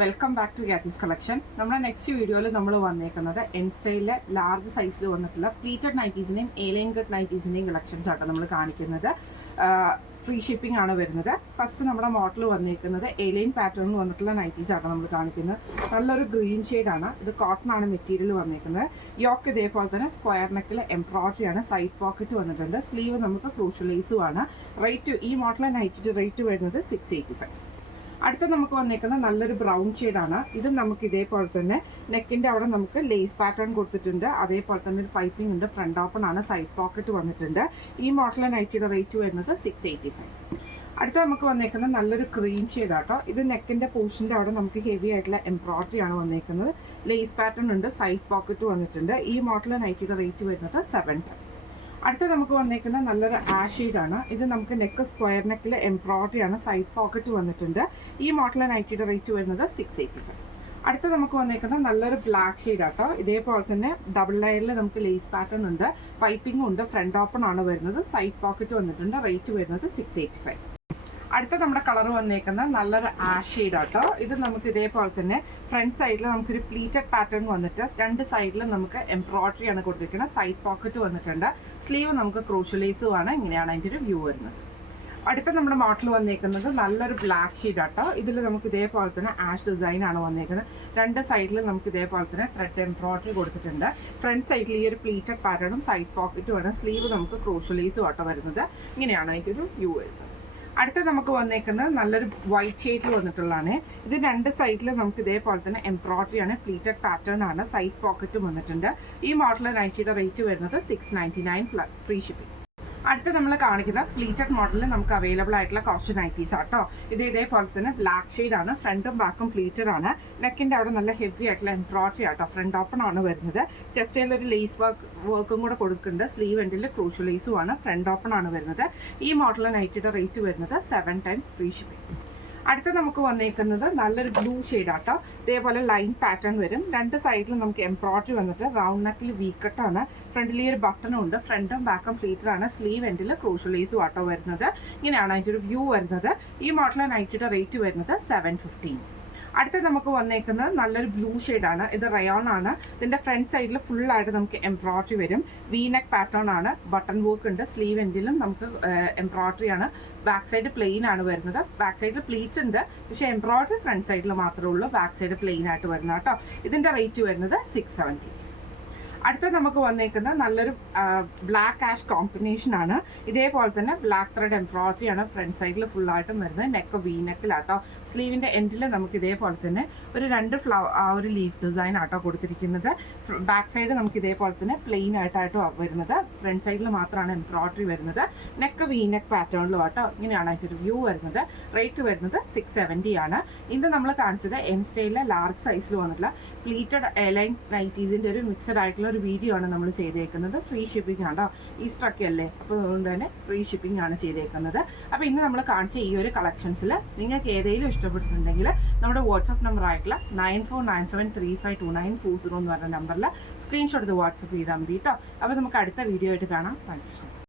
Welcome back to ഗ്യാത്തീസ് collection. നമ്മുടെ next വീഡിയോയിൽ നമ്മൾ വന്നേക്കുന്നത് എൻ സ്റ്റൈലിലെ ലാർജ് സൈസിൽ വന്നിട്ടുള്ള പ്ലീറ്റഡ് നൈറ്റീസിൻ്റെയും എലൈൻ കട്ട് നൈറ്റീസിൻ്റെയും കളക്ഷൻസ് ആട്ടോ നമ്മൾ കാണിക്കുന്നത്. ഫ്രീ ഷിപ്പിംഗ് ആണ് വരുന്നത്. ഫസ്റ്റ് നമ്മുടെ മോഡൽ വന്നിരിക്കുന്നത് എലൈൻ പാറ്റേണിൽ വന്നിട്ടുള്ള നൈറ്റീസ് ആട്ടോ നമ്മൾ കാണിക്കുന്നത്. നല്ലൊരു ഗ്രീൻ ഷെയ്ഡാണ്. ഇത് കോട്ടൺ ആണ് മെറ്റീരിയൽ വന്നിരിക്കുന്നത്. യോക്ക് ഇതേപോലെ തന്നെ സ്ക്വയർ നെക്കിൽ എംബ്രോയിഡറി ആണ്. സൈഡ് പോക്കറ്റ് വന്നിട്ടുണ്ട്. സ്ലീവ് നമുക്ക് ക്രൂഷ്യൽ ലേസും ആണ്. റേറ്റ് ഈ മോഡലിലെ നൈറ്റിയുടെ റേറ്റ് വരുന്നത് 685. അടുത്ത നമുക്ക് വന്നേക്കുന്നത് നല്ലൊരു ബ്രൗൺ ഷെയ്ഡാണ്. ഇത് നമുക്ക് ഇതേപോലെ തന്നെ നെക്കിൻ്റെ അവിടെ നമുക്ക് ലേസ് പാറ്റേൺ കൊടുത്തിട്ടുണ്ട്. അതേപോലെ തന്നെ ഒരു പൈപ്പിംഗ് ഉണ്ട്. ഫ്രണ്ട് ഓപ്പൺ ആണ്. സൈഡ് പോക്കറ്റ് വന്നിട്ടുണ്ട്. ഈ മോഡലിലെ നൈറ്റിയുടെ റേറ്റ് വരുന്നത് 685. അടുത്ത നമുക്ക് വന്നേക്കുന്നത് നല്ലൊരു ക്രീം ഷെയ്ഡാട്ടോ. ഇത് നെക്കിൻ്റെ പോർഷൻ്റെ അവിടെ നമുക്ക് ഹെവി ആയിട്ടുള്ള എംബ്രോയിഡറി ആണ് വന്നേക്കുന്നത്. ലേസ് പാറ്റേൺ ഉണ്ട്. സൈഡ് പോക്കറ്റ് വന്നിട്ടുണ്ട്. ഈ മോഡലിലെ നൈറ്റിയുടെ റേറ്റ് വരുന്നത് 710. അടുത്ത നമുക്ക് വന്നേക്കുന്നത് നല്ലൊരു ആഷ് ഷെയ്ഡാണ്. ഇത് നമുക്ക് നെക്ക് സ്ക്വയർ നെക്കിൽ എംബ്രോയിഡറി ആണ്. സൈഡ് പോക്കറ്റ് വന്നിട്ടുണ്ട്. ഈ മോഡലിലെ നൈറ്റിയുടെ റേറ്റ് വരുന്നത് 685. അടുത്ത നമുക്ക് വന്നേക്കുന്നത് നല്ലൊരു ബ്ലാക്ക് ഷെയ്ഡാട്ടോ. ഇതേപോലെ തന്നെ ഡബിൾ ലെയറിൽ നമുക്ക് ലേസ് പാറ്റേൺ ഉണ്ട്. പൈപ്പിംഗും ഉണ്ട്. ഫ്രണ്ട് ഓപ്പൺ ആണ് വരുന്നത്. സൈഡ് പോക്കറ്റ് വന്നിട്ടുണ്ട്. റേറ്റ് വരുന്നത് 685. അടുത്ത നമ്മുടെ കളർ വന്നേക്കുന്നത് നല്ലൊരു ആഷ് ഷെയ്ഡാട്ടോ. ഇത് നമുക്ക് ഇതേപോലെ തന്നെ ഫ്രണ്ട് സൈഡിൽ നമുക്കൊരു പ്ലീറ്റഡ് പാറ്റേൺ വന്നിട്ട് രണ്ട് സൈഡിലും നമുക്ക് എംബ്രോയിഡറി ആണ് കൊടുത്തിരിക്കുന്നത്. സൈഡ് പോക്കറ്റ് വന്നിട്ടുണ്ട്. സ്ലീവ് നമുക്ക് ക്രൂഷ്യൽ ലേസും ആണ്. ഇങ്ങനെയാണ് അതിൻ്റെ ഒരു വ്യൂ വരുന്നത്. അടുത്ത നമ്മുടെ മോഡൽ വന്നേക്കുന്നത് നല്ലൊരു ബ്ലാക്ക് ഷെയ്ഡാട്ടോ. ഇതിൽ നമുക്ക് ഇതേപോലെ തന്നെ ആഷ് ഡിസൈൻ ആണ് വന്നേക്കുന്നത്. രണ്ട് സൈഡിൽ നമുക്ക് ഇതേപോലെ തന്നെ ത്രെഡ് എംബ്രോയിഡറി കൊടുത്തിട്ടുണ്ട്. ഫ്രണ്ട് സൈഡിൽ ഈ ഒരു പ്ലീറ്റഡ് പാറ്റേണും സൈഡ് പോക്കറ്റും ആണ്. സ്ലീവ് നമുക്ക് ക്രൂഷ്യൽ ലേസും ആട്ടോ വരുന്നത്. ഇങ്ങനെയാണ് അതിൻ്റെ ഒരു വ്യൂ വരുന്നത്. അടുത്ത നമുക്ക് വന്നേക്കുന്നത് നല്ലൊരു വൈറ്റ് ഷെയ്ഡിൽ വന്നിട്ടുള്ളതാണ്. ഇത് രണ്ട് സൈഡിൽ നമുക്ക് ഇതേപോലെ തന്നെ എംബ്രോയിഡറി ആണ്. പ്ലീറ്റഡ് പാറ്റേൺ ആണ്. സൈഡ് പോക്കറ്റും വന്നിട്ടുണ്ട്. ഈ മോഡൽ നൈറ്റിയുടെ റേറ്റ് വരുന്നത് 699 ഫ്രീ ഷിപ്പിംഗ്. അടുത്ത നമ്മൾ കാണിക്കുന്ന പ്ലീറ്റഡ് മോഡലിൽ നമുക്ക് അവൈലബിൾ ആയിട്ടുള്ള കുറച്ച് നൈറ്റീസ് ആട്ടോ. ഇത് ഇതേപോലെ തന്നെ ബ്ലാക്ക് ഷെയ്ഡാണ്. ഫ്രണ്ടും ബാക്കും പ്ലീറ്റഡ് ആണ്. നെക്കിൻ്റെ അവിടെ നല്ല ഹെവി ആയിട്ടുള്ള എംബ്രോയിഡറി ആട്ടോ. ഫ്രണ്ട് ഓപ്പൺ ആണ് വരുന്നത്. ചെസ്റ്റിൽ ഒരു ലേസ് വർക്കും കൂടെ കൊടുക്കുന്നുണ്ട്. സ്ലീവ് എൻഡിൽ ക്രൂഷ്യൽ ലേസും ആണ്. ഫ്രണ്ട് ഓപ്പൺ ആണ് വരുന്നത്. ഈ മോഡൽ നൈറ്റിയുടെ റേറ്റ് വരുന്നത് 710 ഫ്രീ ഷിപ്പിംഗ്. അടുത്ത നമുക്ക് വന്നേക്കുന്നത് നല്ലൊരു ബ്ലൂ ഷെയ്ഡാട്ടോ. ഇതേപോലെ ലൈൻ പാറ്റേൺ വരും. രണ്ട് സൈഡിലും നമുക്ക് എംബ്രോയിഡറി വന്നിട്ട് റൗണ്ട് നെക്കിൽ വീക്കട്ടാണ്. ഫ്രണ്ടിൽ ഈ ഒരു ബട്ടണും ഉണ്ട്. ഫ്രണ്ടും ബാക്കും പ്ലീറ്റഡ് ആണ്. സ്ലീവ് എൻഡിൽ ക്രൂഷ്യൽ ലേസും ആട്ടോ വരുന്നത്. ഇങ്ങനെയാണ് അതിൻ്റെ ഒരു വ്യൂ വരുന്നത്. ഈ മോഡലിലെ നൈറ്റിയുടെ റേറ്റ് വരുന്നത് 715. അടുത്ത നമുക്ക് വന്നേക്കുന്നത് നല്ലൊരു ബ്ലൂ ഷെയ്ഡാണ്. ഇത് റയോൺ ആണ്. ഇതിൻ്റെ ഫ്രണ്ട് സൈഡിൽ ഫുള്ളായിട്ട് നമുക്ക് എംബ്രോയിഡറി വരും. വി നെക്ക് പാറ്റേൺ ആണ്. ബട്ടൺ വർക്ക് ഉണ്ട്. സ്ലീവ് എൻഡിലും നമുക്ക് എംബ്രോയിഡറി ആണ്. ബാക്ക് സൈഡ് പ്ലെയിൻ ആണ് വരുന്നത്. ബാക്ക് സൈഡിൽ പ്ലീറ്റ്സ് ഉണ്ട്. പക്ഷേ എംബ്രോയിഡറി ഫ്രണ്ട് സൈഡിൽ മാത്രമേ ഉള്ളൂ. ബാക്ക് സൈഡ് പ്ലെയിൻ ആയിട്ട് വരുന്നത് കേട്ടോ. ഇതിൻ്റെ റേറ്റ് വരുന്നത് 670. അടുത്ത നമുക്ക് വന്നേക്കുന്നത് നല്ലൊരു ബ്ലാക്ക് ആഷ് കോമ്പിനേഷൻ ആണ്. ഇതേപോലെ തന്നെ ബ്ലാക്ക് ത്രെഡ് എംബ്രോയിഡറി ആണ് ഫ്രണ്ട് സൈഡിൽ ഫുള്ളായിട്ടും വരുന്നത്. നെക്ക് വി നെക്കിലാട്ടോ. സ്ലീവിൻ്റെ എൻഡിൽ നമുക്ക് ഇതേപോലെ തന്നെ ഒരു രണ്ട് ഒരു ലീഫ് ഡിസൈൻ ആട്ടോ കൊടുത്തിരിക്കുന്നത്. ബാക്ക് സൈഡ് നമുക്ക് ഇതേപോലെ തന്നെ പ്ലെയിൻ ആയിട്ടാട്ടോ വരുന്നത്. ഫ്രണ്ട് സൈഡിൽ മാത്രമാണ് എംബ്രോയിഡറി വരുന്നത്. നെക്ക് വി നെക്ക് പാറ്റേണിലും ആട്ടോ. ഇങ്ങനെയാണ് അതിൻ്റെ വ്യൂ വരുന്നത്. റേറ്റ് വരുന്നത് 670 ആണ്. ഇത് നമ്മൾ കാണിച്ചത് എൻ സ്റ്റൈലിലെ ലാർജ് സൈസിൽ വന്നിട്ടുള്ള പ്ലീറ്റഡ് എലൈൻ നൈറ്റീസിൻ്റെ ഒരു മിക്സഡ് ആയിട്ടുള്ള ഒരു വീഡിയോ ആണ് നമ്മൾ ചെയ്തേക്കുന്നത്. ഫ്രീ ഷിപ്പിംഗ് ആണോ. ഈസ്റ്റർ ഒക്കെ അല്ലേ, അപ്പോൾ അതുകൊണ്ട് തന്നെ ഫ്രീ ഷിപ്പിംഗ് ആണ് ചെയ്തേക്കുന്നത്. അപ്പോൾ ഇന്ന് നമ്മൾ കാണിച്ച ഈ ഒരു കളക്ഷൻസിൽ നിങ്ങൾക്ക് ഏതെങ്കിലും ഇഷ്ടപ്പെട്ടിട്ടുണ്ടെങ്കിൽ നമ്മുടെ വാട്സപ്പ് നമ്പർ ആയിട്ടുള്ള 9497352940 എന്ന് പറഞ്ഞ നമ്പറിൽ സ്ക്രീൻഷോട്ട് എടുത്ത് വാട്സപ്പ് ചെയ്താൽ മതി കേട്ടോ. അപ്പോൾ നമുക്ക് അടുത്ത വീഡിയോ ആയിട്ട് കാണാം. Thank you so much.